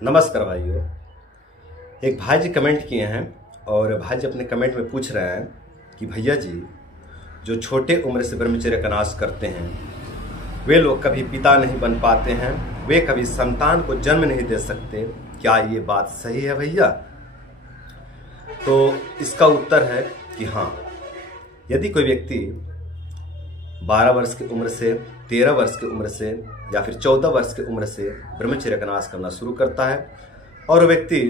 नमस्कार भाइयों। एक भाई जी कमेंट किए हैं और भाई जी अपने कमेंट में पूछ रहे हैं कि भैया जी, जो छोटे उम्र से ब्रह्मचर्य का नाश करते हैं वे लोग कभी पिता नहीं बन पाते हैं, वे कभी संतान को जन्म नहीं दे सकते। क्या ये बात सही है भैया? तो इसका उत्तर है कि हाँ। यदि कोई व्यक्ति 12 वर्ष की उम्र से, 13 वर्ष की उम्र से या फिर 14 वर्ष की उम्र से ब्रह्मचर्य का नाश करना शुरू करता है और व्यक्ति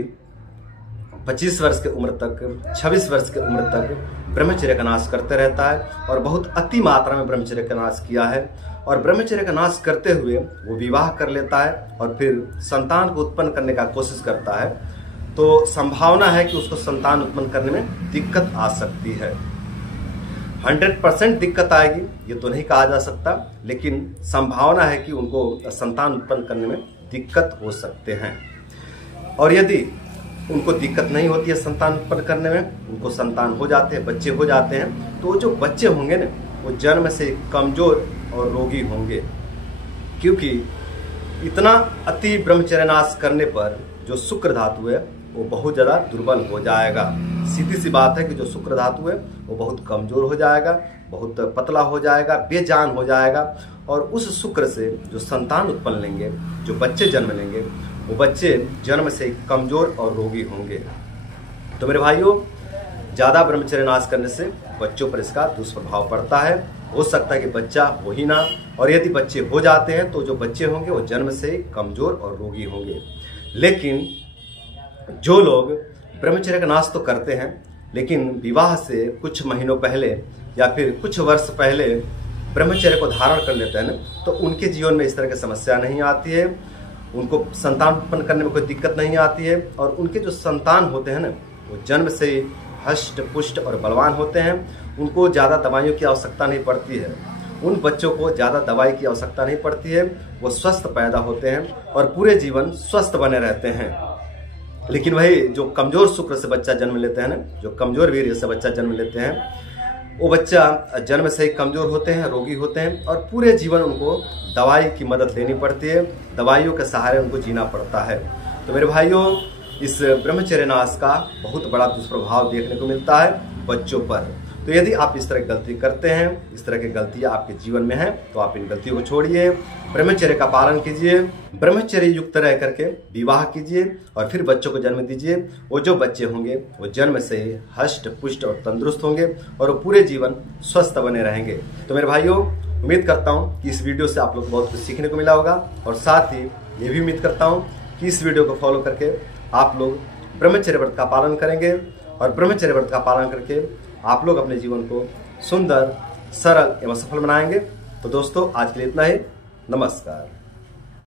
25 वर्ष की उम्र तक, 26 वर्ष की उम्र तक ब्रह्मचर्य का नाश करते रहता है और बहुत अति मात्रा में ब्रह्मचर्य का नाश किया है और ब्रह्मचर्य का नाश करते हुए वो विवाह कर लेता है और फिर संतान को उत्पन्न करने का कोशिश करता है, तो संभावना है कि उसको संतान उत्पन्न करने में दिक्कत आ सकती है। 100% दिक्कत आएगी ये तो नहीं कहा जा सकता, लेकिन संभावना है कि उनको संतान उत्पन्न करने में दिक्कत हो सकते हैं। और यदि उनको दिक्कत नहीं होती है संतान उत्पन्न करने में, उनको संतान हो जाते हैं, बच्चे हो जाते हैं, तो जो बच्चे होंगे ना वो जन्म से कमजोर और रोगी होंगे, क्योंकि इतना अति ब्रह्मचर्य नाश करने पर जो शुक्र धातु है वो बहुत ज़्यादा दुर्बल हो जाएगा। सीधी सी बात है कि जो शुक्र धातु है वो बहुत कमजोर हो जाएगा, बहुत पतला हो जाएगा, बेजान हो जाएगा और उस शुक्र से जो संतान उत्पन्न लेंगे, जो बच्चे जन्म लेंगे, वो बच्चे जन्म से कमजोर और रोगी होंगे। तो मेरे भाइयों, ज़्यादा ब्रह्मचर्य नाश करने से बच्चों पर इसका दुष्प्रभाव पड़ता है। हो सकता है कि बच्चा हो ही ना, और यदि बच्चे हो जाते हैं तो जो बच्चे होंगे वो जन्म से कमजोर और रोगी होंगे। लेकिन जो लोग ब्रह्मचर्य का नाश तो करते हैं लेकिन विवाह से कुछ महीनों पहले या फिर कुछ वर्ष पहले ब्रह्मचर्य को धारण कर लेते हैं ना, तो उनके जीवन में इस तरह की समस्या नहीं आती है, उनको संतान उत्पन्न करने में कोई दिक्कत नहीं आती है और उनके जो संतान होते हैं ना वो जन्म से हष्ट पुष्ट और बलवान होते हैं। उनको ज़्यादा दवाइयों की आवश्यकता नहीं पड़ती है, उन बच्चों को ज़्यादा दवाई की आवश्यकता नहीं पड़ती है, वो स्वस्थ पैदा होते हैं और पूरे जीवन स्वस्थ बने रहते हैं। लेकिन वही जो कमजोर शुक्र से बच्चा जन्म लेते हैं ना, जो कमजोर वीर्य से बच्चा जन्म लेते हैं, वो बच्चा जन्म से ही कमजोर होते हैं, रोगी होते हैं और पूरे जीवन उनको दवाई की मदद लेनी पड़ती है, दवाइयों के सहारे उनको जीना पड़ता है। तो मेरे भाइयों, इस ब्रह्मचर्य नाश का बहुत बड़ा दुष्प्रभाव देखने को मिलता है बच्चों पर। तो यदि आप इस तरह की गलती करते हैं, इस तरह की गलतियां आपके जीवन में हैं, तो आप इन गलतियों को छोड़िए, ब्रह्मचर्य का पालन कीजिए, ब्रह्मचर्य युक्त रह करके विवाह कीजिए और फिर बच्चों को जन्म दीजिए। वो जो बच्चे होंगे वो जन्म से हष्ट पुष्ट और तंदुरुस्त होंगे और वो पूरे जीवन स्वस्थ बने रहेंगे। तो मेरे भाइयों, उम्मीद करता हूँ कि इस वीडियो से आप लोग को बहुत कुछ सीखने को मिला होगा और साथ ही ये भी उम्मीद करता हूँ कि इस वीडियो को फॉलो करके आप लोग ब्रह्मचर्य व्रत का पालन करेंगे और ब्रह्मचर्य व्रत का पालन करके आप लोग अपने जीवन को सुंदर, सरल एवं सफल बनाएंगे। तो दोस्तों, आज के लिए इतना ही। नमस्कार।